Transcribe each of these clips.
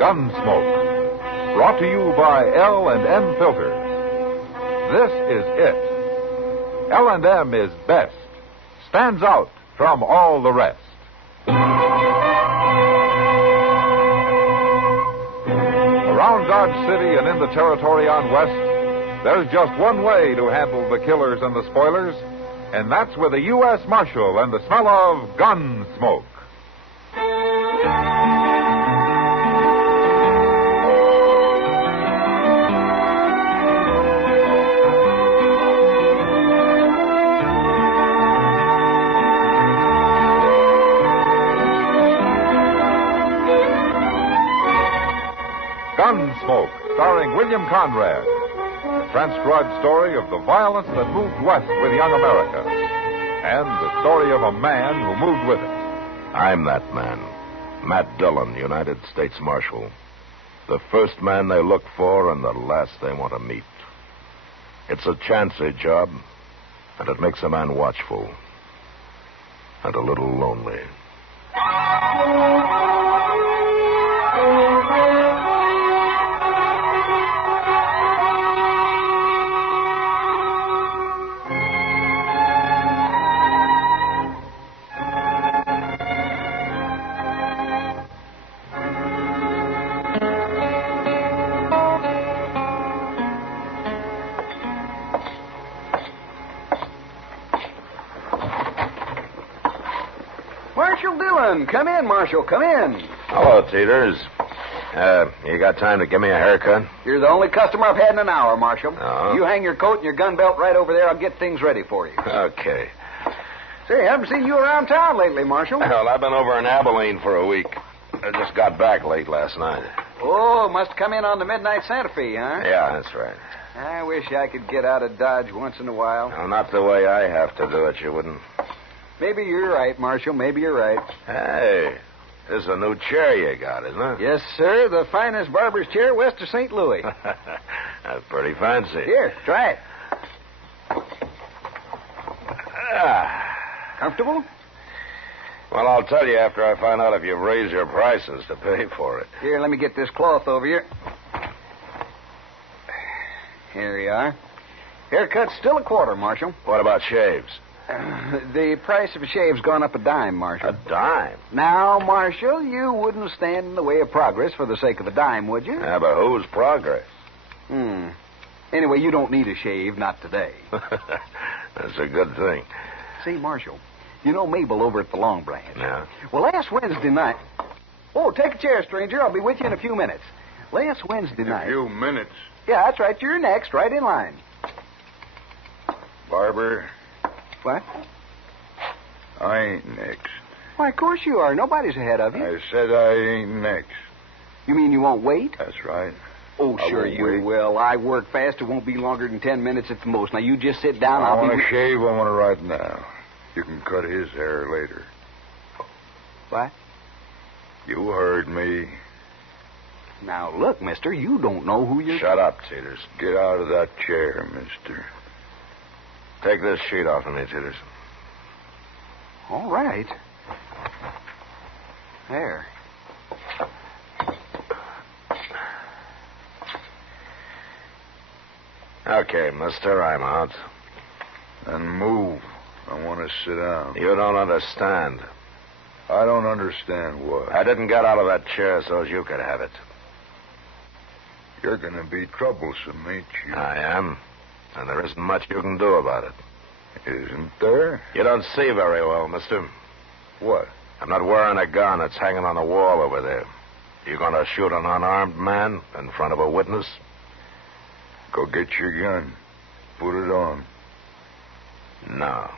Gunsmoke. Brought to you by L&M Filters. This is it. L&M is best. Stands out from all the rest. Around Dodge City and in the territory on West, there's just one way to handle the killers and the spoilers, and that's with a U.S. Marshal and the smell of gun smoke. Gunsmoke, starring William Conrad. A transcribed story of the violence that moved west with young America. And the story of a man who moved with it. I'm that man. Matt Dillon, United States Marshal. The first man they look for and the last they want to meet. It's a chancy job, and it makes a man watchful. And a little lonely. Come in, Marshal, come in. Hello, Teeters. You got time to give me a haircut? You're the only customer I've had in an hour, Marshal. Oh. You hang your coat and your gun belt right over there. I'll get things ready for you. Okay. Say, I haven't seen you around town lately, Marshal. Well, I've been over in Abilene for a week. I just got back late last night. Oh, must come in on the midnight Santa Fe, huh? Yeah, that's right. I wish I could get out of Dodge once in a while. Well, not the way I have to do it, you wouldn't. Maybe you're right, Marshal. Maybe you're right. Hey, this is a new chair you got, isn't it? Yes, sir. The finest barber's chair west of St. Louis. That's pretty fancy. Here, try it. Comfortable? Well, I'll tell you after I find out if you've raised your prices to pay for it. Here, let me get this cloth over here. Here you are. Haircut's still a quarter, Marshal. What about shaves? The price of a shave's gone up a dime, Marshal. A dime? Now, Marshal, you wouldn't stand in the way of progress for the sake of a dime, would you? Yeah, but whose progress? Anyway, you don't need a shave, not today. That's a good thing. Say, Marshal, you know Mabel over at the Long Branch? Yeah. Well, last Wednesday night... Oh, take a chair, stranger. I'll be with you in a few minutes. Last Wednesday night... A few minutes. Yeah, that's right. You're next, right in line. Barber, What? I ain't next. Why, of course you are. Nobody's ahead of you. I said I ain't next. You mean you won't wait? That's right. Oh, I sure won't you wait. will. I work fast. It won't be longer than 10 minutes at the most. Now, you just sit down. I I'll want be... to shave. I want to right now. You can cut his hair later. What? You heard me. Now, look, mister, you don't know who you're... Shut up, Teeters. Get out of that chair, mister. Take this sheet off of me, Teeters. All right. There. Okay, mister, I'm out. And move. I want to sit down. You don't understand. I don't understand what. I didn't get out of that chair so as you could have it. You're going to be troublesome, ain't you? I am. And there isn't much you can do about it. Isn't there? You don't see very well, mister. What? I'm not wearing a gun. It's hanging on the wall over there. You going to shoot an unarmed man in front of a witness? Go get your gun. Put it on. No.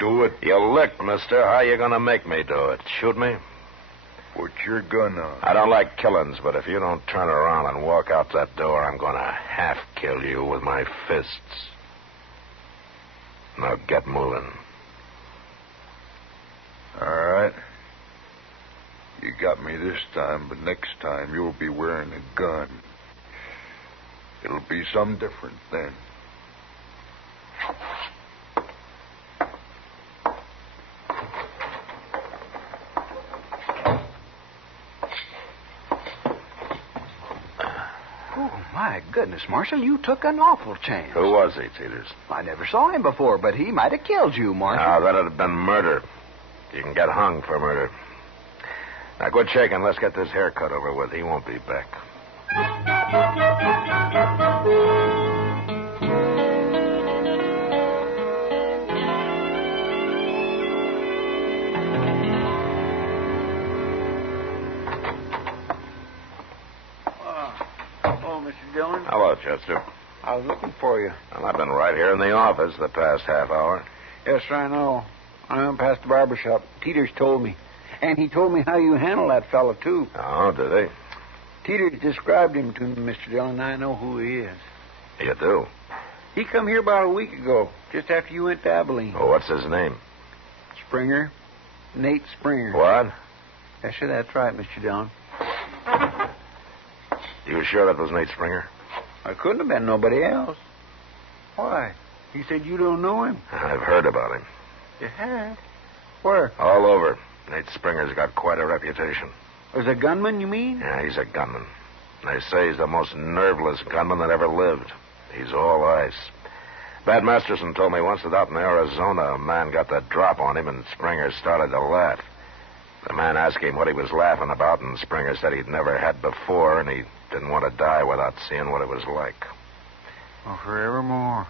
Do it. You licked, mister. How you going to make me do it? Shoot me? Put your gun on. I don't like killings, but if you don't turn around and walk out that door, I'm going to half-kill you with my fists. Now get moving. All right. You got me this time, but next time you'll be wearing a gun. It'll be some different then. Oh, my goodness, Marshal, you took an awful chance. Who was he, Teeters? I never saw him before, but he might have killed you, Marshal. No, that'd have been murder. You can get hung for murder. Now, quit shaking. Let's get this haircut over with. He won't be back. Mr. Dillon. Hello, Chester. I was looking for you. Well, I've been right here in the office the past half hour. Yes, sir, I know. I'm past the barber shop. Teeters told me. And he told me how you handle that fella, too. Oh, did he? Teeters described him to me, Mr. Dillon, and I know who he is. You do? He come here about a week ago, just after you went to Abilene. Well, what's his name? Springer. Nate Springer. What? Yes, sir, that's right, Mr. Dillon. You sure that was Nate Springer? I couldn't have been nobody else. Why? He said you don't know him. I've heard about him. You have? Where? All over. Nate Springer's got quite a reputation. As a gunman, you mean? Yeah, he's a gunman. They say he's the most nerveless gunman that ever lived. He's all ice. Bat Masterson told me once that out in Arizona, a man got the drop on him and Springer started to laugh. The man asked him what he was laughing about, and Springer said he'd never had before, and he didn't want to die without seeing what it was like. Oh, forevermore.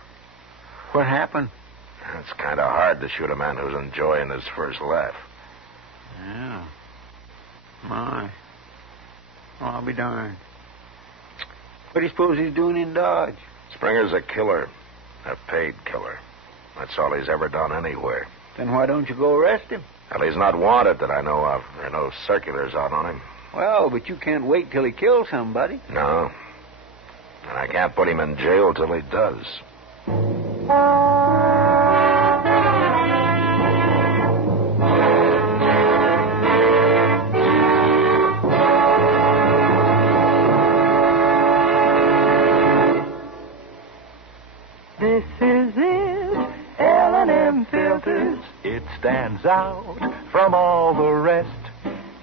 What happened? It's kind of hard to shoot a man who's enjoying his first laugh. Yeah. My. Well, I'll be darned. What do you suppose he's doing in Dodge? Springer's a killer. A paid killer. That's all he's ever done anywhere. Then why don't you go arrest him? Well, he's not wanted that I know of. There are no circulars out on him. Well, but you can't wait till he kills somebody. No. And I can't put him in jail till he does. This is it, L&M Filters. It stands out from all the rest.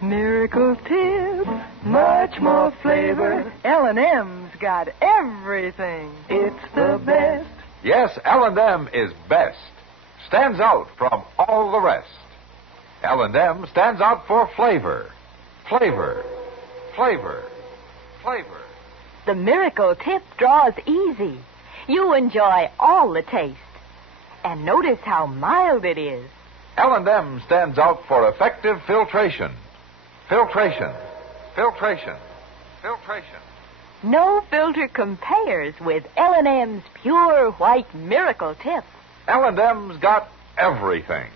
Miracle tip, much more flavor. L&M's got everything. It's the best. Yes, L&M is best. Stands out from all the rest. L&M stands out for flavor. Flavor. Flavor. Flavor. The Miracle Tip draws easy. You enjoy all the taste. And notice how mild it is. L&M stands out for effective filtration. Filtration. Filtration. Filtration. No filter compares with L&M's pure white Miracle Tip. L&M's got everything.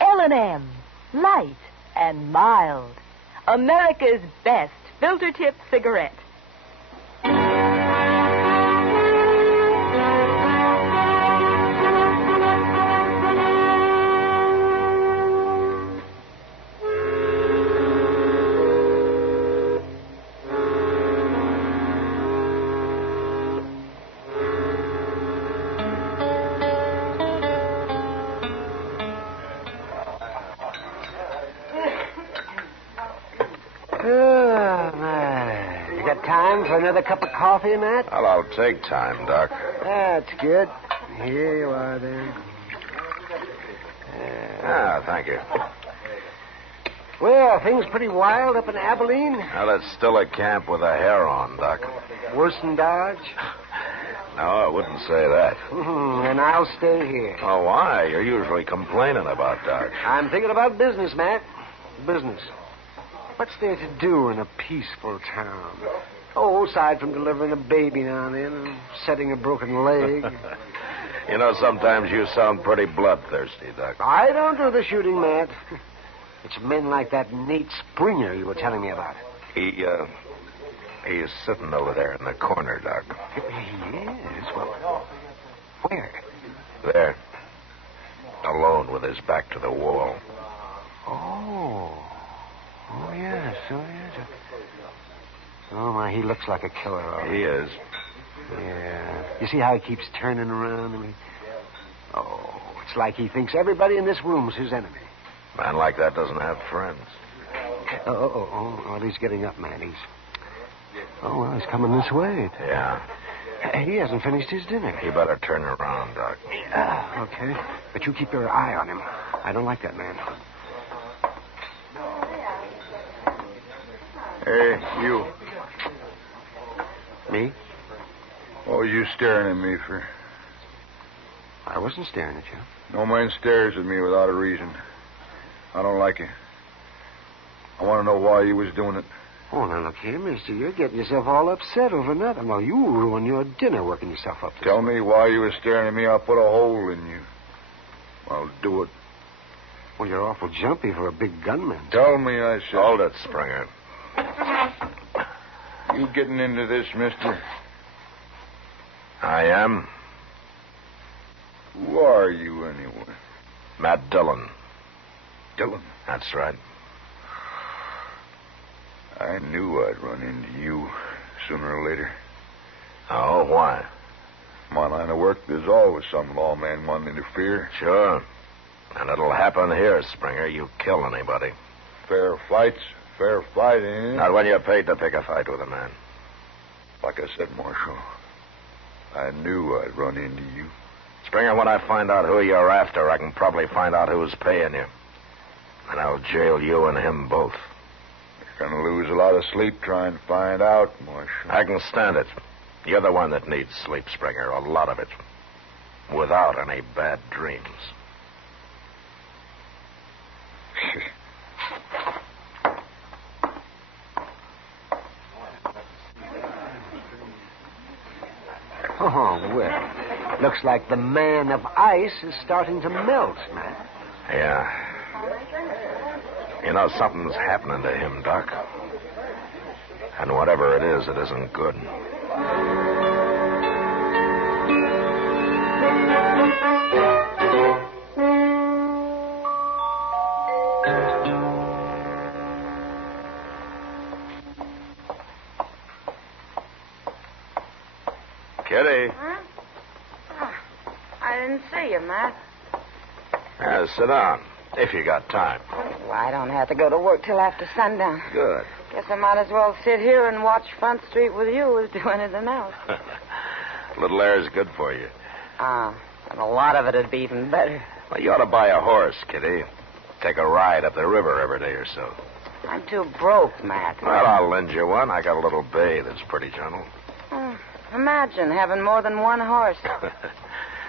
L&M, light and mild. America's best filter tip cigarette. For another cup of coffee, Matt? Well, I'll take time, Doc. That's good. Here you are, then. Thank you. Well, things pretty wild up in Abilene? Well, it's still a camp with a hair on, Doc. Worse than Dodge? No, I wouldn't say that. And I'll stay here. Oh, why? You're usually complaining about Dodge. I'm thinking about business, Matt. Business. What's there to do in a peaceful town? Oh, aside from delivering a baby now and then and setting a broken leg. You know, sometimes you sound pretty bloodthirsty, Doc. I don't do the shooting, Matt. It's men like that Nate Springer you were telling me about. He's sitting over there in the corner, Doc. Yes, well, where? There. Alone with his back to the wall. Oh, yes. Oh, my, he looks like a killer. All right. He is. Yeah. You see how he keeps turning around? I mean, it's like he thinks everybody in this room's his enemy. A man like that doesn't have friends. Oh, he's getting up, man. Oh, well, he's coming this way. Yeah. He hasn't finished his dinner. You better turn around, Doc. Okay. But you keep your eye on him. I don't like that man. Hey, you. Me? What was you staring at me for? I wasn't staring at you. No man stares at me without a reason. I don't like it. I want to know why you was doing it. Oh, now look here, mister. You're getting yourself all upset over nothing. Well, you ruin your dinner working yourself up. Tell me why you was staring at me. I'll put a hole in you. I'll do it. Well, you're awful jumpy for a big gunman. Tell me, I said. Hold it, Springer. You getting into this, mister? I am. Who are you, anyway? Matt Dillon. Dillon? That's right. I knew I'd run into you sooner or later. Oh, why? My line of work, there's always some lawman wanting to interfere. Sure. And it'll happen here, Springer. You kill anybody. Fair fights, fair fighting. Not when you're paid to pick a fight with a man. Like I said, Marshal, I knew I'd run into you. Springer, when I find out who you're after, I can probably find out who's paying you. And I'll jail you and him both. You're going to lose a lot of sleep trying to find out, Marshal. I can stand it. You're the one that needs sleep, Springer, a lot of it. Without any bad dreams. Oh, well. Looks like the man of ice is starting to melt, Matt. Yeah. You know, something's happening to him, Doc. And whatever it is, it isn't good. Kitty. Huh? Oh, I didn't see you, Matt. Yeah, sit down, if you got time. Well, I don't have to go to work till after sundown. Good. Guess I might as well sit here and watch Front Street with you as do anything else. Little air's good for you. And a lot of it'd be even better. Well, you ought to buy a horse, Kitty. Take a ride up the river every day or so. I'm too broke, Matt. Well, I'll lend you one. I got a little bay that's pretty gentle. Imagine having more than one horse.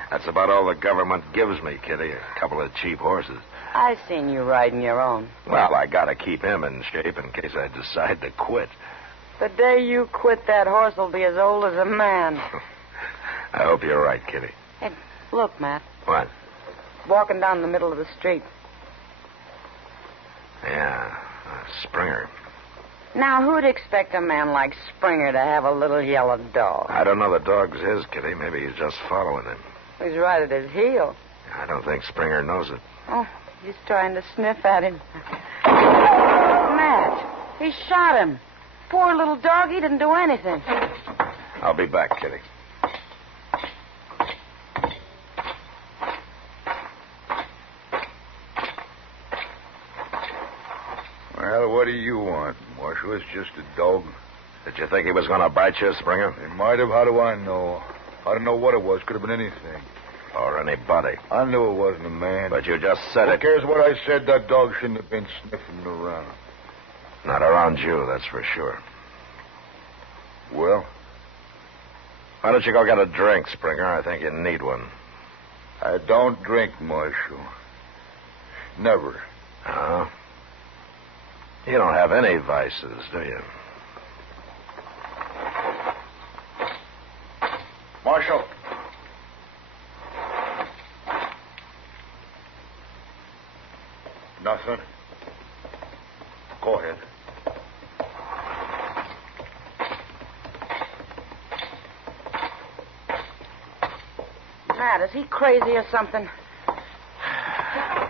That's about all the government gives me, Kitty. A couple of cheap horses. I seen you riding your own. Well, I gotta keep him in shape in case I decide to quit. The day you quit, that horse will be as old as a man. I hope you're right, Kitty. Hey, look, Matt. What? Walking down the middle of the street. Yeah, Springer. Now, who'd expect a man like Springer to have a little yellow dog? I don't know the dog's his, Kitty. Maybe he's just following him. He's right at his heel. I don't think Springer knows it. Oh, he's trying to sniff at him. Matt, he shot him. Poor little dog, he didn't do anything. I'll be back, Kitty. Well, what do you want, Marshal? It's just a dog. Did you think he was going to bite you, Springer? He might have. How do I know? I don't know what it was. Could have been anything. Or anybody. I knew it wasn't a man. But you just said Who it. cares what I said? That dog shouldn't have been sniffing around. Not around you, that's for sure. Well? Why don't you go get a drink, Springer? I think you need one. I don't drink, Marshal. Never. Oh? You don't have any vices, do you? Marshal. Nothing. Go ahead. Matt, is he crazy or something?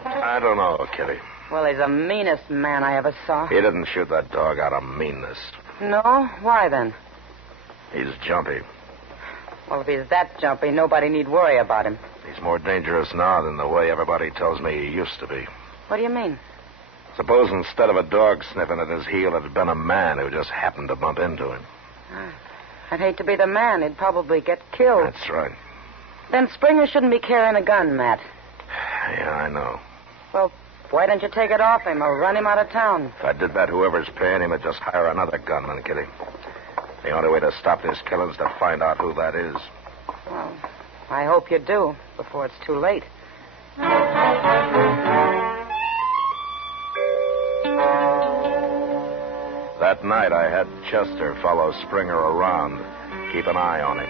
I don't know, Kitty. Well, he's the meanest man I ever saw. He didn't shoot that dog out of meanness. No? Why then? He's jumpy. Well, if he's that jumpy, nobody need worry about him. He's more dangerous now than the way everybody tells me he used to be. What do you mean? Suppose instead of a dog sniffing at his heel, it had been a man who just happened to bump into him. I'd hate to be the man. He'd probably get killed. That's right. Then Springer shouldn't be carrying a gun, Matt. Yeah, I know. Well, why don't you take it off him or run him out of town? If I did that, whoever's paying him would just hire another gunman, Kitty. The only way to stop this killing's to find out who that is. Well, I hope you do, before it's too late. That night, I had Chester follow Springer around, keep an eye on him.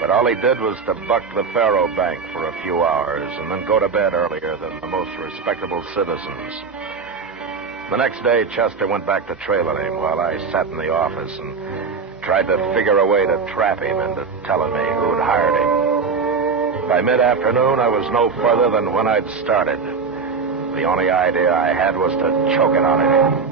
But all he did was to buck the faro bank for a few hours and then go to bed earlier than the most respectable citizens. The next day, Chester went back to trailing him while I sat in the office and tried to figure a way to trap him into telling me who'd hired him. By mid-afternoon, I was no further than when I'd started. The only idea I had was to choke it out of him.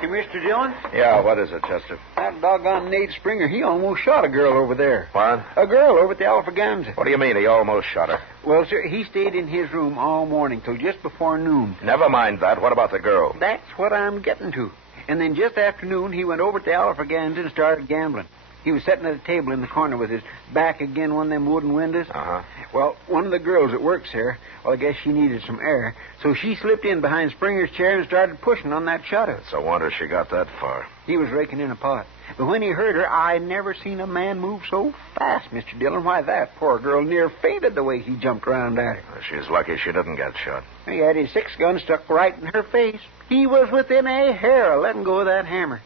Hey, Mr. Dillon? Yeah, what is it, Chester? That doggone Nate Springer, he almost shot a girl over there. What? A girl over at the Alphaganza. What do you mean he almost shot her? Well, sir, he stayed in his room all morning till just before noon. Never mind that. What about the girl? That's what I'm getting to. And then just after noon, he went over to the Alphaganza and started gambling. He was sitting at a table in the corner with his back against one of them wooden windows. Uh-huh. Well, one of the girls that works there, well, I guess she needed some air, so she slipped in behind Springer's chair and started pushing on that shutter. It's a wonder she got that far. He was raking in a pot. But when he heard her, I never seen a man move so fast, Mr. Dillon. Why, that poor girl near fainted the way he jumped around at her. She's lucky she didn't get shot. He had his 6-gun stuck right in her face. He was within a hair of letting go of that hammer.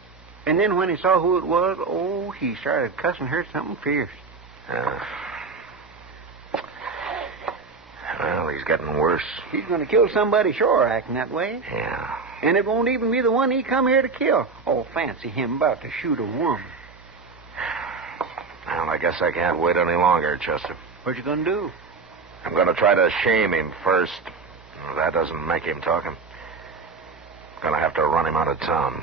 And then when he saw who it was, oh, he started cussing her something fierce. Well, he's getting worse. He's going to kill somebody, sure, acting that way. Yeah. And it won't even be the one he come here to kill. Oh, fancy him about to shoot a woman. Well, I guess I can't wait any longer, Chester. What you going to do? I'm going to try to shame him first. If that doesn't make him talk, I'm going to have to run him out of town.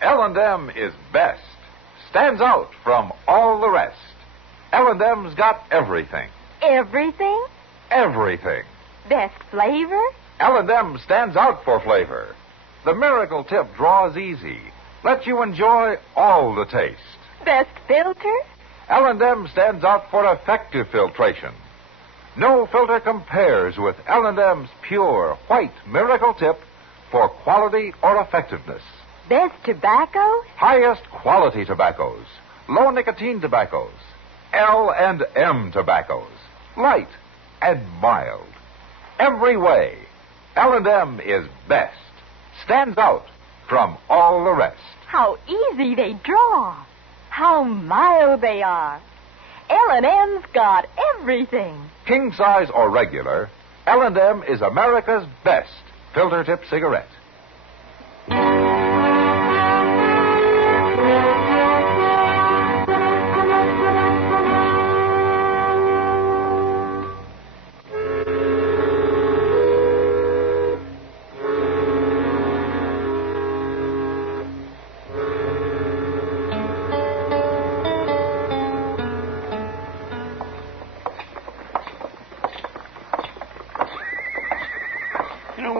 L&M is best. Stands out from all the rest. L&M's got everything. Everything? Everything. Best flavor? L&M stands out for flavor. The miracle tip draws easy. Lets you enjoy all the taste. Best filter? L&M stands out for effective filtration. No filter compares with L&M's pure white miracle tip for quality or effectiveness. Best tobacco? Highest quality tobaccos. Low nicotine tobaccos. L&M tobaccos. Light and mild. Every way, L&M is best. Stands out from all the rest. How easy they draw. How mild they are. L&M's got everything. King size or regular, L&M is America's best filter tip cigarette.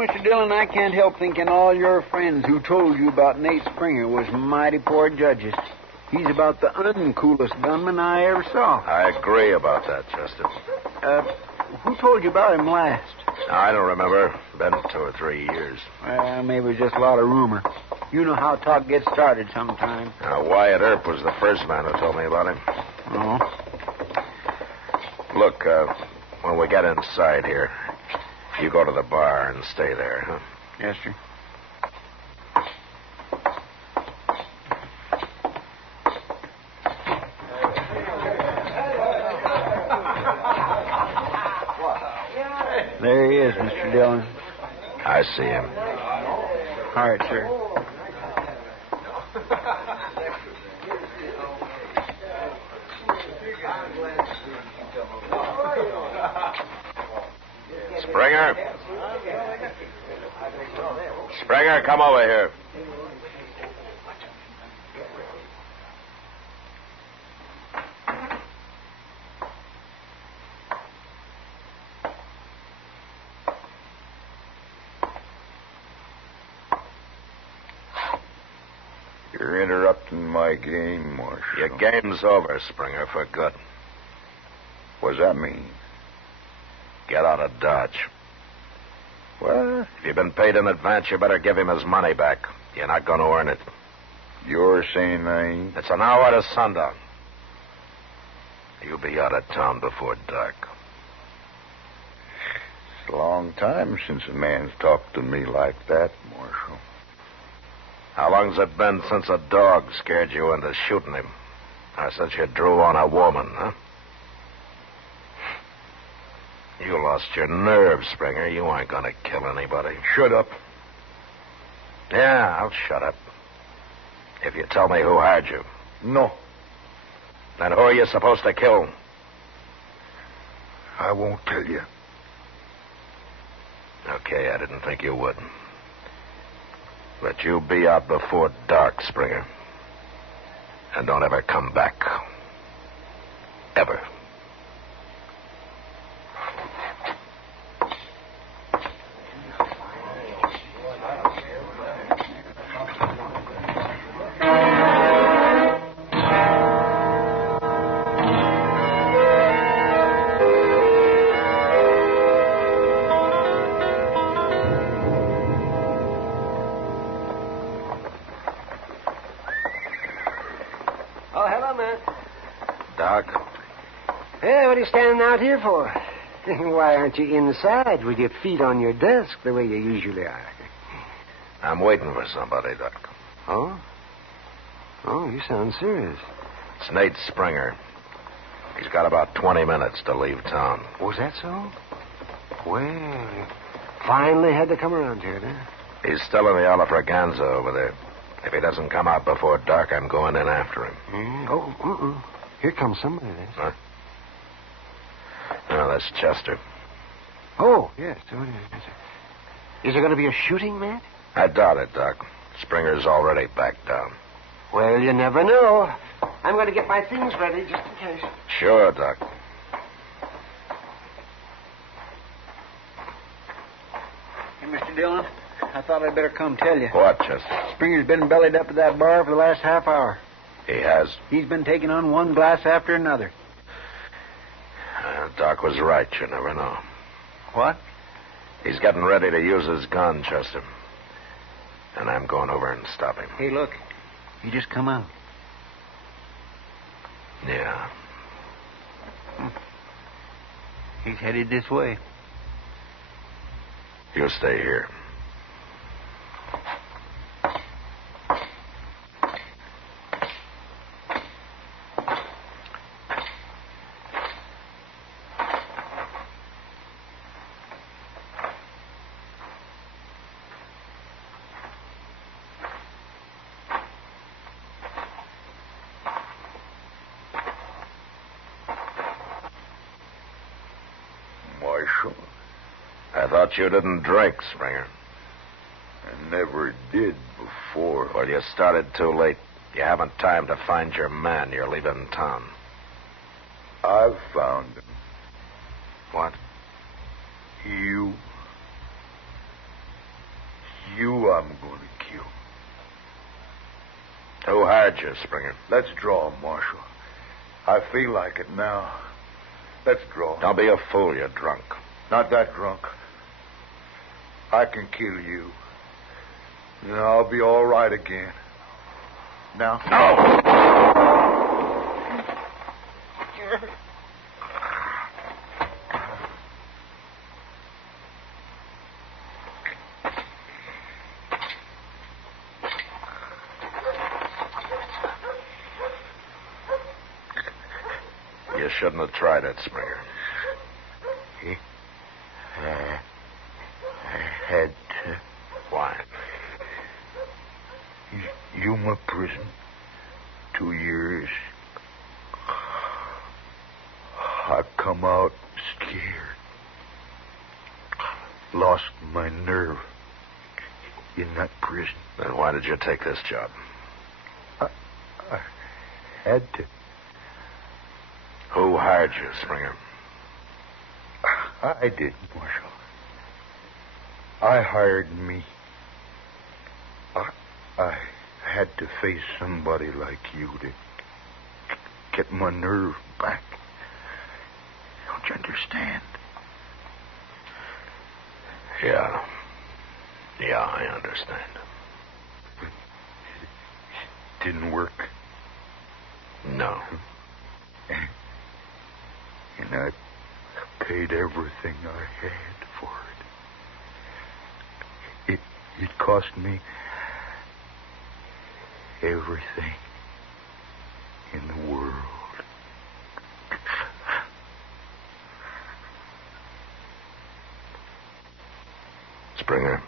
Mr. Dillon, I can't help thinking all your friends who told you about Nate Springer was mighty poor judges. He's about the uncoolest gunman I ever saw. I agree about that, Chester. Who told you about him last? I don't remember. Been 2 or 3 years. Maybe it was just a lot of rumor. You know how talk gets started sometime. Wyatt Earp was the first man who told me about him. Oh? Look, when we get inside here, you go to the bar and stay there, huh? Yes, sir. There he is, Mr. Dillon. I see him. All right, sir. Springer, come over here. You're interrupting my game, Marshal. Your game's over, Springer, for good. What does that mean? Get out of Dodge. What? If you've been paid in advance, you better give him his money back. You're not going to earn it. You're saying I ain't? It's an hour to sundown. You'll be out of town before dark. It's a long time since a man's talked to me like that, Marshal. How long's it been since a dog scared you into shooting him? Or since you drew on a woman, huh? You lost your nerve, Springer. You ain't going to kill anybody. Shut up. Yeah, I'll shut up. If you tell me who hired you. No. Then who are you supposed to kill? I won't tell you. Okay, I didn't think you would. But you'll be out before dark, Springer. And don't ever come back. Ever. Oh, hello, man. Doc? Hey, what are you standing out here for? Why aren't you inside with your feet on your desk the way you usually are? I'm waiting for somebody, Doc. Oh? Oh, you sound serious. It's Nate Springer. He's got about 20 minutes to leave town. Was that so? Well, finally had to come around here, huh? He's still in the Alafraganza over there. If he doesn't come out before dark, I'm going in after him. Here comes somebody then. Huh? No, that's Chester. Oh, yes. Is there going to be a shooting match? I doubt it, Doc. Springer's already backed down. Well, you never know. I'm going to get my things ready just in case. Sure, Doc. Hey, Mr. Dillon, I thought I'd better come tell you. What, Chester? Springer's been bellied up at that bar for the last half hour. He has. He's been taking on one glass after another. Doc was right. You never know. What? He's getting ready to use his gun, Chester. And I'm going over and stop him. Hey, look. He just come out. Yeah. He's headed this way. You stay here. Marshal, I thought you didn't drink, Springer. I never did before. Well, you started too late. You haven't time to find your man. You're leaving town. I've found him. What? You I'm going to kill. Who hired you, Springer? Let's draw, Marshal. I feel like it now. Let's draw. Don't be a fool. You're drunk. Not that drunk. I can kill you. And I'll be all right again. Now. No! You shouldn't have tried it, Springer. I had to. Why? You my prison. 2 years. I come out scared. Lost my nerve. in that prison. Then why did you take this job? I had to. Who hired you, Springer? I did, Marshal. I hired me. I had to face somebody like you to get my nerve back. Don't you understand? Yeah. Yeah, I understand. It didn't work. No. And I paid everything I had for it. It cost me everything in the world. Springer.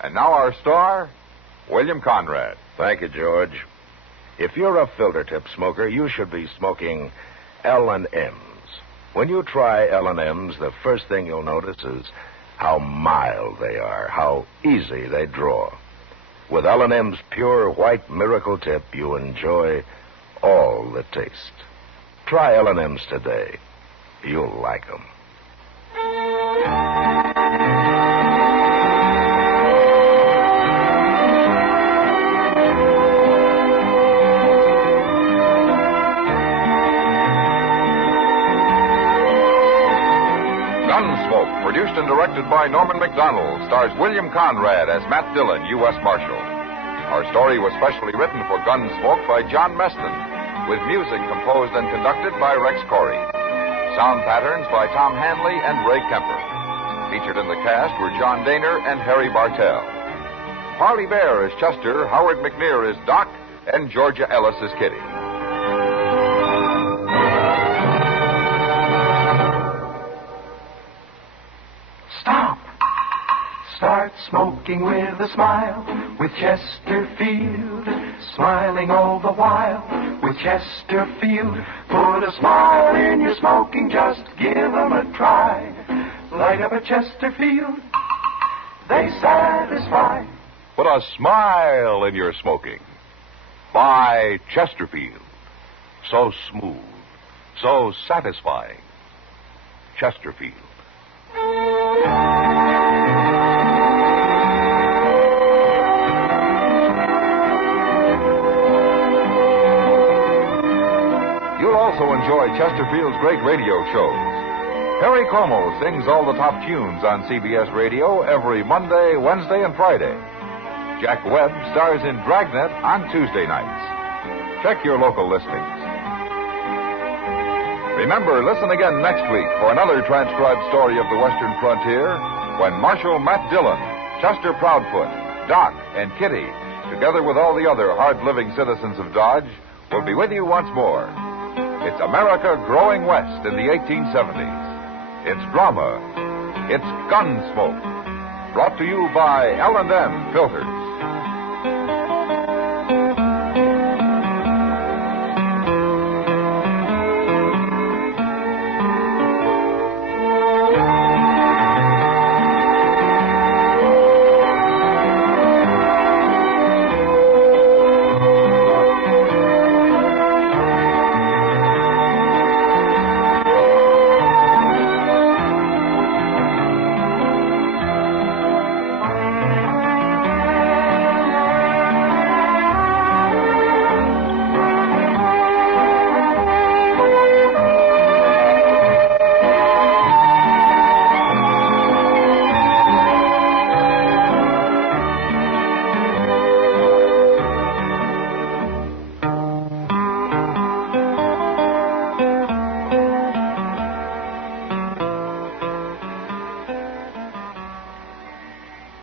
And now our star, William Conrad. Thank you, George. If you're a filter tip smoker, you should be smoking L&M's. When you try L&M's, the first thing you'll notice is how mild they are, how easy they draw. With L&M's pure white miracle tip, you enjoy all the taste. Try L&M's today. You'll like them. Gunsmoke, produced and directed by Norman MacDonnell, stars William Conrad as Matt Dillon, U.S. Marshal. Our story was specially written for Gunsmoke by John Meston, with music composed and conducted by Rex Corey. Sound patterns by Tom Hanley and Ray Kemper. Featured in the cast were John Daner and Harry Bartell. Parley Baer is Chester, Howard McNear is Doc, and Georgia Ellis is Kitty. Stop. Start smoking with a smile with Chesterfield. Smiling all the while with Chesterfield. Put a smile in your smoking, just give them a try. Light up a Chesterfield, they satisfy. Put a smile in your smoking. Buy Chesterfield. So smooth, so satisfying. Chesterfield. You'll also enjoy Chesterfield's great radio shows. Harry Como sings all the top tunes on CBS Radio every Monday, Wednesday, and Friday. Jack Webb stars in Dragnet on Tuesday nights. Check your local listings. Remember, listen again next week for another transcribed story of the Western frontier when Marshal Matt Dillon, Chester Proudfoot, Doc, and Kitty, together with all the other hard-living citizens of Dodge, will be with you once more. It's America growing west in the 1870s. It's drama. It's Gunsmoke. Brought to you by L&M Filters.